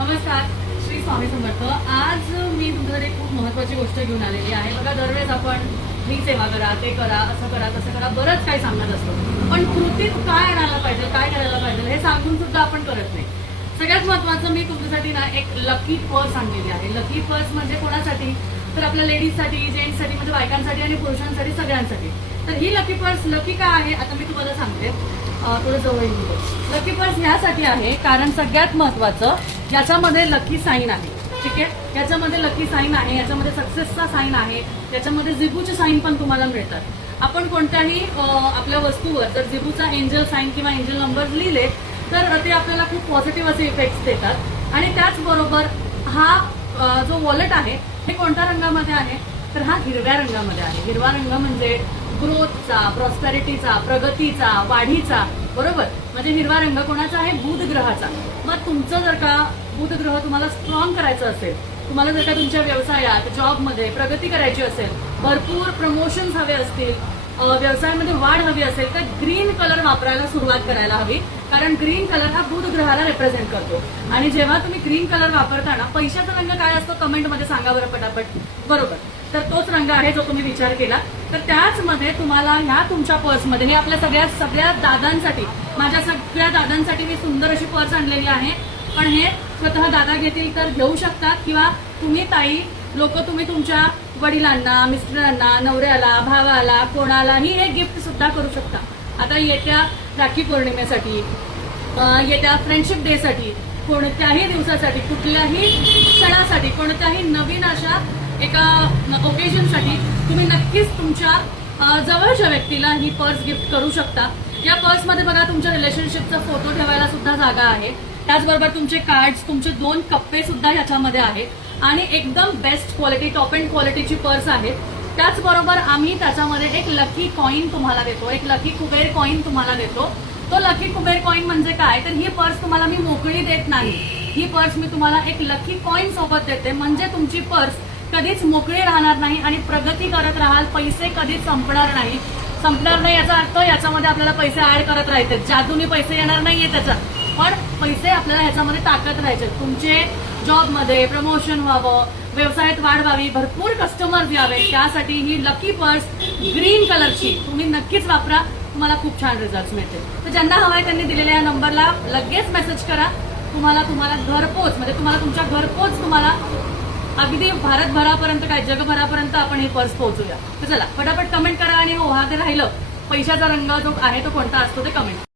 नमस्कार, श्री स्वामी समर्थ. आज मी तुमच्यासाठी खूप महत्त्वाची गोष्ट घेऊन आलेली आहे. बघा, दरवेळेस आपण मी सेवा करा, ते करा, असं करा, तसं करा, बरंच काही सांगत असतो. पण कृतीत काय आणायला पाहिजे, काय करायला पाहिजे हे सांगून सुद्धा आपण करत नाही. सगळ्यात महत्त्वाचं मी तुमच्यासाठी ना एक लकी पर्स आणलेली आहे. लकी पर्स म्हणजे कोणासाठी? तर आपल्या लेडीजसाठी, जेंट्ससाठी, म्हणजे बायकांसाठी आणि पुरुषांसाठी, सगळ्यांसाठी. तर ही लकी पर्स लकी काय आहे आता मी तुम्हाला सांगते. थोडं जवळ येईल. लकी पर्स ह्यासाठी आहे कारण सगळ्यात महत्त्वाचं याच्यामध्ये लकी साईन आहे. ठीक आहे, याच्यामध्ये लकी साईन आहे, याच्यामध्ये सक्सेसचा साईन आहे, याच्यामध्ये जिबूचे साईन पण तुम्हाला मिळतात. आपण कोणत्याही आपल्या वस्तूवर जर जिबूचा एंजल साईन किंवा एंजल नंबर लिहिले तर ते आपल्याला खूप पॉझिटिव्ह असे इफेक्ट्स देतात. आणि त्याचबरोबर हा जो वॉलेट आहे हे कोणत्या रंगामध्ये आहे तर हा हिरव्या रंगामध्ये आहे. हिरवा रंग म्हणजे ग्रोथचा, प्रॉस्पेरिटीचा, प्रगतीचा, वाढीचा, बरोबर. म्हणजे हिरवा रंग कोणाचा आहे? बुध ग्रहाचा. मग तुमचं जर का बुध ग्रह तुम्हाला स्ट्रॉंग करायचं असेल, तुम्हाला जर का तुमच्या व्यवसायात, जॉबमध्ये प्रगती करायची असेल, भरपूर प्रमोशन्स हवे असतील, व्यवसायामध्ये वाढ हवी असेल तर ग्रीन कलर वापरायला सुरुवात करायला हवी. कारण ग्रीन कलर हा बुध ग्रहाला रिप्रेझेंट करतो. आणि जेव्हा तुम्ही ग्रीन कलर वापरताना पैशाचा रंग काय असतो कमेंटमध्ये सांगा बरं पटापट. बरोबर, तर तोच रंग आहे जो तुम्ही विचार केला. तर त्याचमध्ये तुम्हाला ह्या तुमच्या पर्समध्ये, मी आपल्या सगळ्या दादांसाठी, माझ्या सगळ्या दादांसाठी मी सुंदर अशी पर्स आणलेली आहे. पण हे स्वतः दादा घेतील तर घेऊ शकता किंवा तुम्ही ताई लोक तुम्ही तुमच्या वडिलांना, मिस्टरांना, नवऱ्याला, भावाला, कोणालाही हे गिफ्ट सुद्धा करू शकता. आता येत्या राखी पौर्णिमेसाठी, येत्या फ्रेंडशिप डे साठी, कोणत्याही दिवसासाठी, कुठल्याही क्षणासाठी, कोणत्याही नवीन अशा एका ओकेजनसाठी तुम्ही नक्कीच तुमच्या जवळच्या व्यक्तीला ही पर्स गिफ्ट करू शकता. या पर्समध्ये बघा तुमच्या रिलेशनशिपचा फोटो ठेवायला सुद्धा जागा आहे. त्याचबरोबर तुमचे कार्ड्स, तुमचे 2 कप्पे सुद्धा ह्याच्यामध्ये आहेत आणि एकदम बेस्ट क्वालिटी, टॉप एंड क्वालिटीची पर्स आहे. त्याचबरोबर आम्ही त्याच्यामध्ये एक लकी कॉईन तुम्हाला देतो, एक लकी कुबेर कॉईन तुम्हाला देतो. तो लकी कुबेर कॉईन म्हणजे काय तर ही पर्स तुम्हाला मी मोकळी देत नाही. ही पर्स मी तुम्हाला एक लकी कॉईन सोबत देते, म्हणजे तुमची पर्स कधीच मोकळी राहणार नाही आणि प्रगती करत राहाल. पैसे कधीच संपणार नाही याचा अर्थ याच्यामध्ये आपल्याला पैसे ऍड करत राहायचे. जादूनी पैसे येणार नाहीये त्याचा, पण पैसे आपल्याला ह्याच्यामध्ये टाकत राहायचे. तुमचे जॉबमध्ये प्रमोशन व्हावं, व्यवसायात वाढ व्हावी, भरपूर कस्टमर्स यावे, त्यासाठी ही लकी पर्स ग्रीन कलरची तुम्ही नक्कीच वापरा. तुम्हाला खूप छान रिझल्ट मिळते. तर ज्यांना हवाय त्यांनी दिलेल्या या नंबरला लगेच मेसेज करा. तुम्हाला घरपोच, म्हणजे तुम्हाला तुमच्या घरपोच, तुम्हाला अगदी भारतभरापर्यंत, काय जगभरापर्यंत आपण ही पर्स पोहोचूया. तर चला पटापट कमेंट करा. आणि हो, हा ते राहिलं पैशाचा रंग जो आहे तो कोणता असतो ते कमेंट